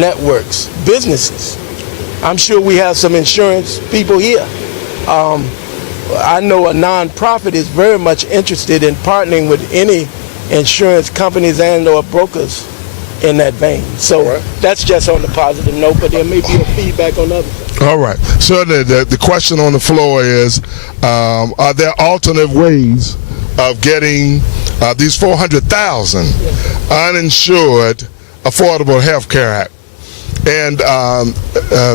networks, businesses. I'm sure we have some insurance people here. I know a nonprofit is very much interested in partnering with any insurance companies and or brokers in that vein. So that's just on the positive note, but there may be a feedback on other things. All right. So the question on the floor is, are there alternative ways of getting these 400,000 uninsured Affordable Health Care Act? And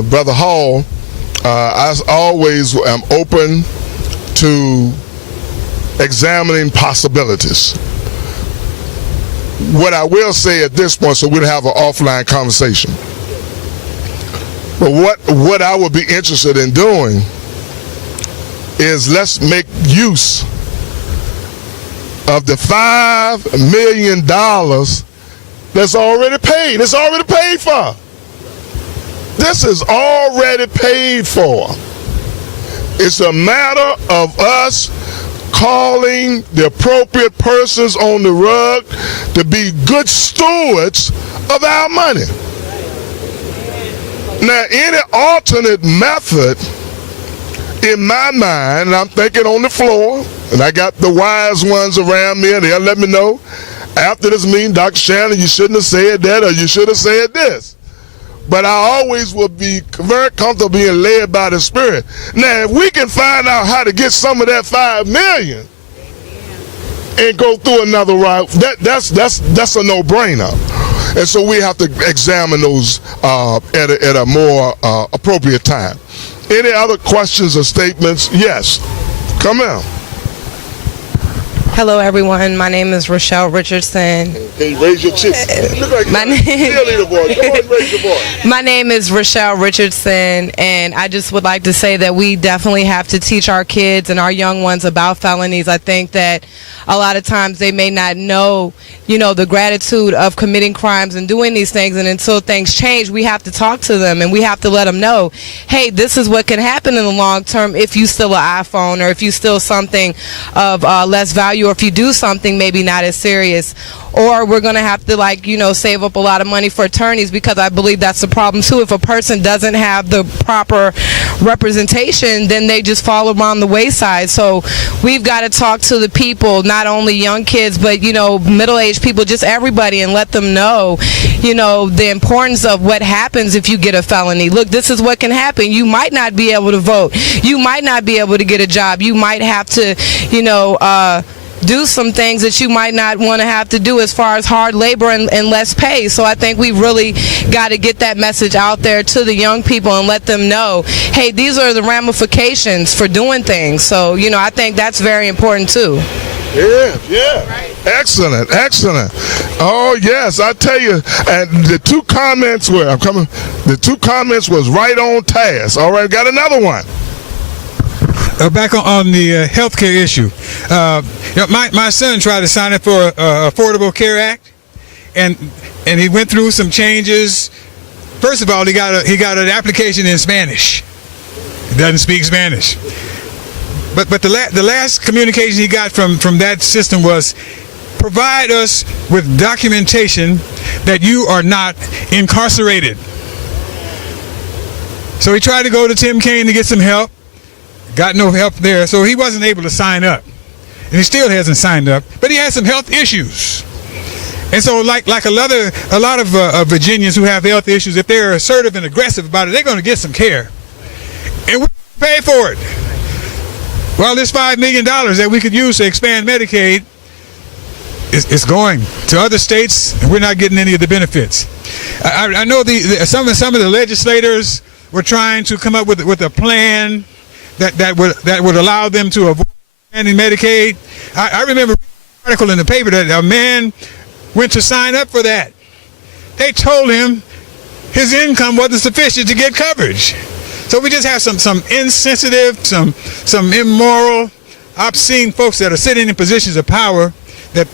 Brother Hall, I always am open to examining possibilities. What I will say at this point, so we'll have an offline conversation, but what I would be interested in doing is let's make use of the $5 million that's already paid. It's already paid for. This is already paid for. It's a matter of us calling the appropriate persons on the rug to be good stewards of our money. Now, any alternate method, in my mind, and I'm thinking on the floor, and I got the wise ones around me, and they'll let me know, after this meeting, Dr. Shannon, you shouldn't have said that, or you should have said this. But I always will be very comfortable being led by the Spirit. Now, if we can find out how to get some of that $5 million and go through another route, that's a no-brainer. And so we have to examine those at a more appropriate time. Any other questions or statements? Yes. Come on. Hello, everyone. My name is Rochelle Richardson. Can you raise your chest? Look like My name- cheerleader boy. Go ahead and raise your voice. My name is Rochelle Richardson, and I just would like to say that we definitely have to teach our kids and our young ones about felonies. I think that a lot of times they may not know, the gratitude of committing crimes and doing these things, and until things change, we have to talk to them and we have to let them know, hey, this is what can happen in the long term if you steal an iPhone, or if you steal something of less value, or if you do something maybe not as serious. Or we're going to have to, save up a lot of money for attorneys, because I believe that's the problem, too. If a person doesn't have the proper representation, then they just fall around the wayside. So we've got to talk to the people, not only young kids, but, middle-aged people, just everybody, and let them know, the importance of what happens if you get a felony. Look, this is what can happen. You might not be able to vote. You might not be able to get a job. You might have to, do some things that you might not want to have to do as far as hard labor and less pay. So I think we really got to get that message out there to the young people and let them know, hey, these are the ramifications for doing things. So, I think that's very important too. Yeah. Excellent. Oh, yes, I tell you, and the two comments was right on task. All right, got another one. Back on the healthcare issue, my son tried to sign up for Affordable Care Act, and he went through some changes. First of all, he got an application in Spanish. He doesn't speak Spanish, but the last communication he got from that system was, provide us with documentation that you are not incarcerated. So he tried to go to Tim Kaine to get some help. Got no help there, so he wasn't able to sign up, and he still hasn't signed up. But he has some health issues, and so like a lot of Virginians who have health issues, if they're assertive and aggressive about it, they're going to get some care, and we pay for it. Well, this $5 million that we could use to expand Medicaid is going to other states, and we're not getting any of the benefits. I know some of the legislators were trying to come up with a plan that would allow them to avoid expanding Medicaid. I remember an article in the paper that a man went to sign up for that. They told him his income wasn't sufficient to get coverage. So we just have some insensitive, some immoral, obscene folks that are sitting in positions of power that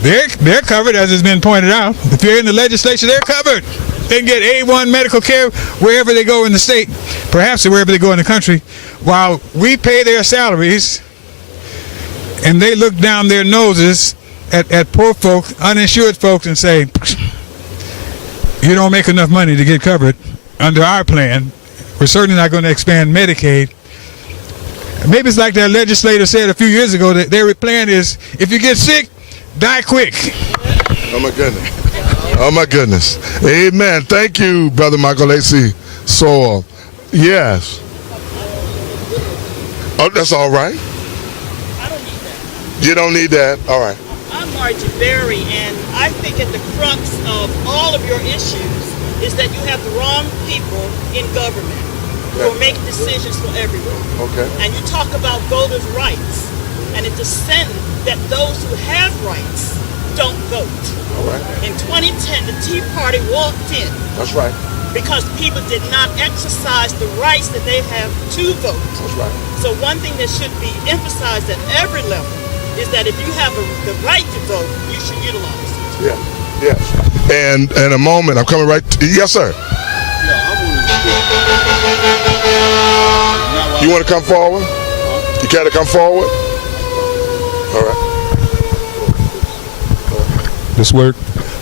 they're covered, as has been pointed out. If you're in the legislature, they're covered. They can get A1 medical care wherever they go in the state, perhaps wherever they go in the country, while we pay their salaries, and they look down their noses at poor folk, uninsured folks, and say, you don't make enough money to get covered under our plan, we're certainly not going to expand Medicaid. Maybe it's like that legislator said a few years ago that their plan is, if you get sick, die quick. Oh my goodness. Oh my goodness. Amen. Thank you, Brother Michael Lacey Sowell. Yes. Oh, that's all right. I don't need that. You don't need that? All right. I'm Margie Berry, and I think at the crux of all of your issues is that you have the wrong people in government who are making decisions for everyone. Okay. And you talk about voters' rights, and it's a sin that those who have rights don't vote. All right. In 2010, the Tea Party walked in That's right. because people did not exercise the rights that they have to vote. That's right. So one thing that should be emphasized at every level is that if you have the right to vote, you should utilize it. Yeah. Yes. And in a moment, I'm coming right to, yes, sir. You want to come forward? You care to come forward? All right. This work?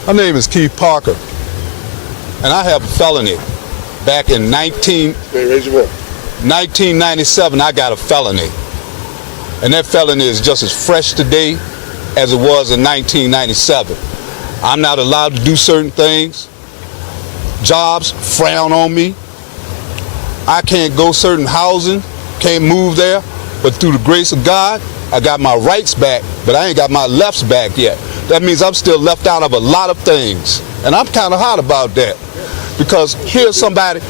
My name is Keith Parker, and I have a felony. Back in Hey, raise your voice. 1997, I got a felony. And that felony is just as fresh today as it was in 1997. I'm not allowed to do certain things. Jobs frown on me. I can't go certain housing, can't move there. But through the grace of God, I got my rights back, but I ain't got my lefts back yet. That means I'm still left out of a lot of things. And I'm kind of hot about that. Because here's somebody,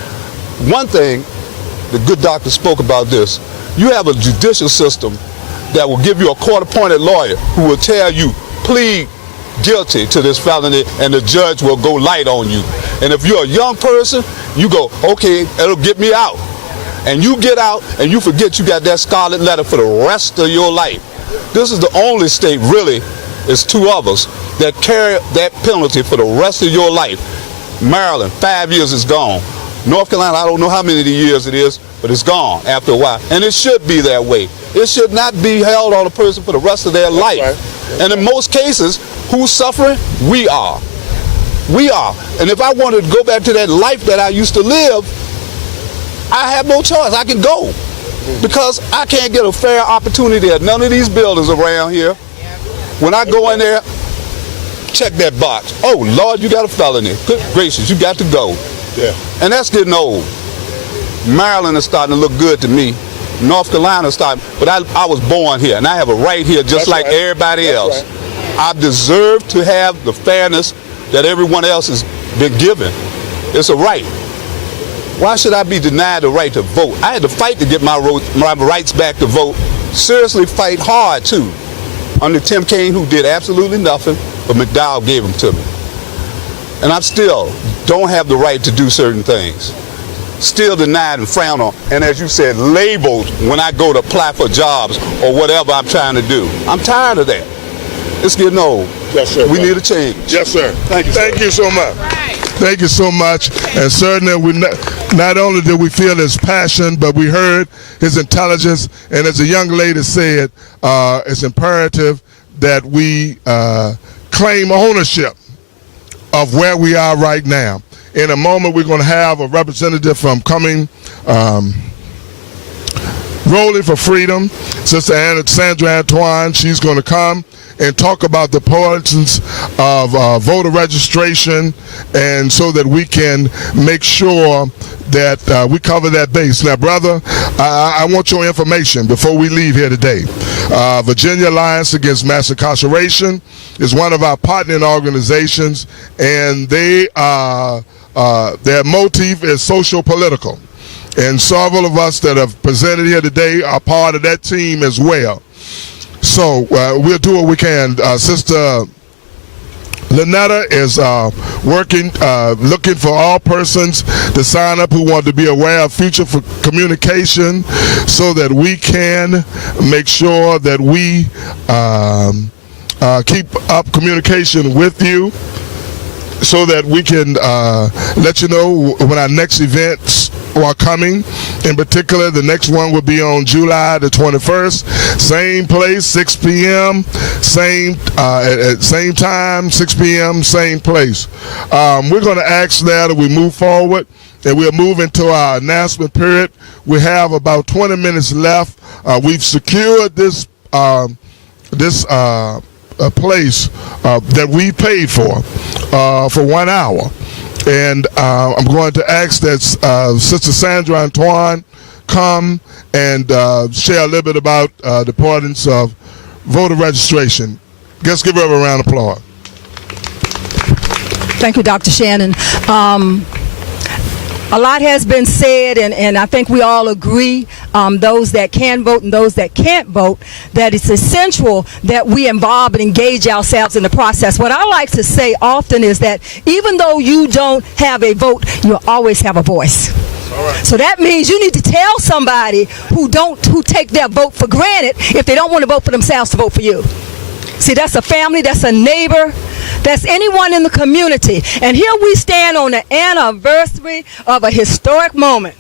one thing, the good doctor spoke about this. You have a judicial system that will give you a court-appointed lawyer who will tell you, plead guilty to this felony, and the judge will go light on you. And if you're a young person, you go, okay, it'll get me out. And you get out and you forget you got that scarlet letter for the rest of your life. This is the only state, really, it's two of us, that carry that penalty for the rest of your life. Maryland, 5 years is gone. North Carolina, I don't know how many years it is, but it's gone after a while. And it should be that way. It should not be held on a person for the rest of their life. Right. And in most cases, who's suffering? We are. We are. And if I wanted to go back to that life that I used to live, I have no choice. I can go. Because I can't get a fair opportunity at none of these buildings around here. When I go in there, check that box. Oh, Lord, you got a felony. Good gracious, you got to go. Yeah. And that's getting old. Maryland is starting to look good to me. North Carolina is starting, but I was born here, and I have a right here just That's like right. everybody That's else. right. I deserve to have the fairness that everyone else has been given. It's a right. Why should I be denied the right to vote? I had to fight to get my rights back to vote. Seriously fight hard, too. Under Tim Kaine, who did absolutely nothing, but McDowell gave them to me. And I still don't have the right to do certain things. Still denied and frowned on. And as you said, labeled when I go to apply for jobs or whatever I'm trying to do. I'm tired of that. It's getting old. Yes, sir. We need a change. Yes, sir. Thank you, sir. Thank you so much. Thank you so much. And certainly, we not only did we feel his passion, but we heard his intelligence. And as a young lady said, it's imperative that we claim ownership of where we are right now. In a moment, we're going to have a representative from Coming Rolling for Freedom, Sister Sandra Antoine. She's going to come and talk about the importance of voter registration, and so that we can make sure that we cover that base. Now, brother, I want your information before we leave here today. Virginia Alliance Against Mass Incarceration is one of our partnering organizations, and they their motif is social political. And several of us that have presented here today are part of that team as well. So we'll do what we can. Sister Lynetta is working, looking for all persons to sign up who want to be aware of Future for Communication, so that we can make sure that we keep up communication with you. so that we can let you know when our next events are coming. In particular, the next one will be on July the 21st. Same place, 6 p.m. Same time, 6 p.m. Same place. We're going to ask now that we move forward, and we'll move into our announcement period. We have about 20 minutes left. We've secured this place that we paid for 1 hour. And I'm going to ask that Sister Sandra Antoine come and share a little bit about the importance of voter registration. Let's give her a round of applause. Thank you, Dr. Shannon. A lot has been said, and I think we all agree, those that can vote and those that can't vote, that it's essential that we involve and engage ourselves in the process. What I like to say often is that even though you don't have a vote, you'll always have a voice. So that means you need to tell somebody who take their vote for granted if they don't want to vote for themselves to vote for you. See, that's a family, that's a neighbor, that's anyone in the community. And here we stand on the anniversary of a historic moment.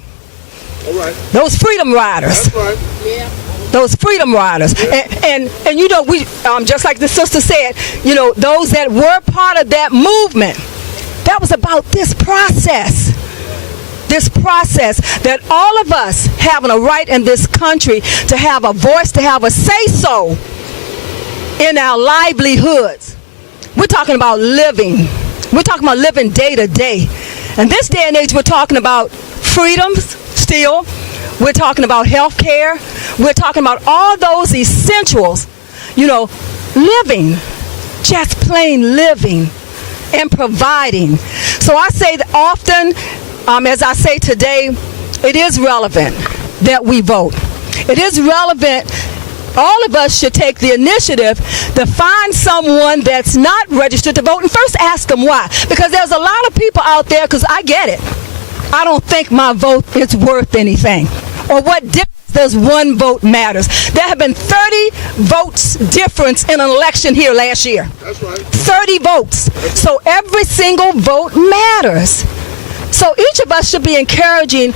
All right. Those Freedom Riders. That's right. Yeah. Those Freedom Riders. Yeah. And you know, we just like the sister said, you know, those that were part of that movement, that was about this process. This process that all of us having a right in this country to have a voice, to have a say-so in our livelihoods. We're talking about living. We're talking about living day to day. And this day and age, we're talking about freedoms still. We're talking about health care. We're talking about all those essentials, you know, living, just plain living and providing. So I say that often, as I say today, it is relevant that we vote. It is relevant. All of us should take the initiative to find someone that's not registered to vote and first ask them why. Because there's a lot of people out there, because I get it, I don't think my vote is worth anything. Or what difference does one vote matters? There have been 30 votes difference in an election here last year. That's right. 30 votes. So every single vote matters. So each of us should be encouraging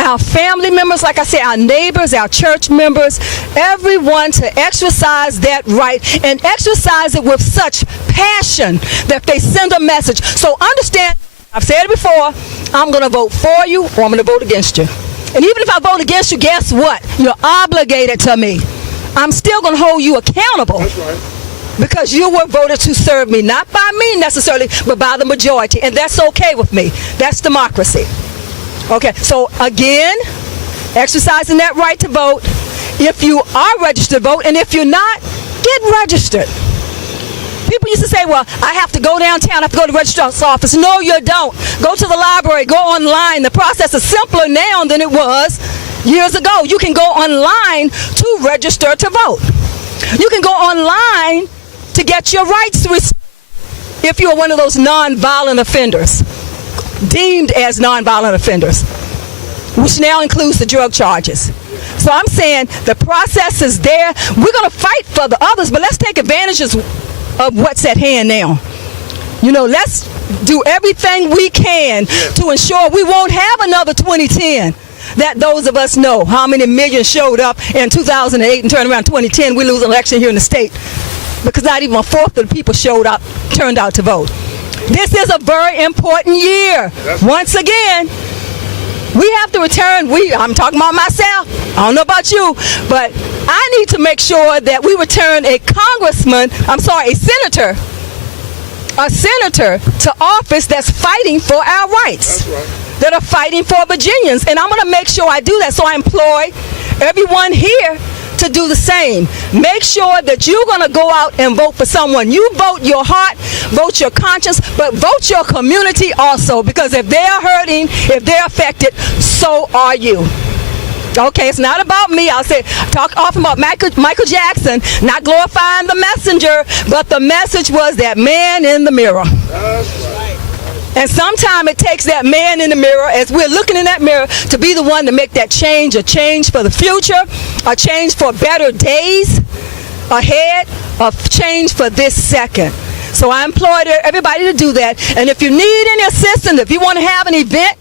our family members, like I say, our neighbors, our church members, everyone to exercise that right and exercise it with such passion that they send a message. So understand, I've said it before, I'm going to vote for you or I'm going to vote against you. And even if I vote against you, guess what? You're obligated to me. I'm still going to hold you accountable. That's right. Because you were voted to serve me, not by me necessarily, but by the majority. And that's okay with me. That's democracy. Okay, so again, exercising that right to vote. If you are registered to vote, and if you're not, get registered. People used to say, well, I have to go downtown, I have to go to the registrar's office. No, you don't. Go to the library, go online. The process is simpler now than it was years ago. You can go online to register to vote. You can go online to get your rights restored if you're one of those nonviolent offenders, deemed as nonviolent offenders, which now includes the drug charges. So I'm saying the process is there. We're going to fight for the others, but let's take advantages of what's at hand now. You know, let's do everything we can to ensure we won't have another 2010. That those of us know how many millions showed up in 2008 and turned around 2010, we lose an election here in the state because not even a fourth of the people turned out to vote. This is a very important year. Once again, we have to return, I'm talking about myself, I don't know about you, but I need to make sure that we return a senator to office that's fighting for our rights, that are fighting for Virginians. And I'm going to make sure I do that. So I employ everyone here to do the same. Make sure that you're going to go out and vote for someone. You vote your heart, vote your conscience, but vote your community also, because if they're hurting, if they're affected, so are you. Okay, it's not about me. Talk often about Michael Jackson, not glorifying the messenger, but the message was that man in the mirror. That's right. And sometimes it takes that man in the mirror, as we're looking in that mirror, to be the one to make that change, a change for the future, a change for better days ahead, a change for this second. So I employed everybody to do that. And if you need any assistance, if you want to have an event,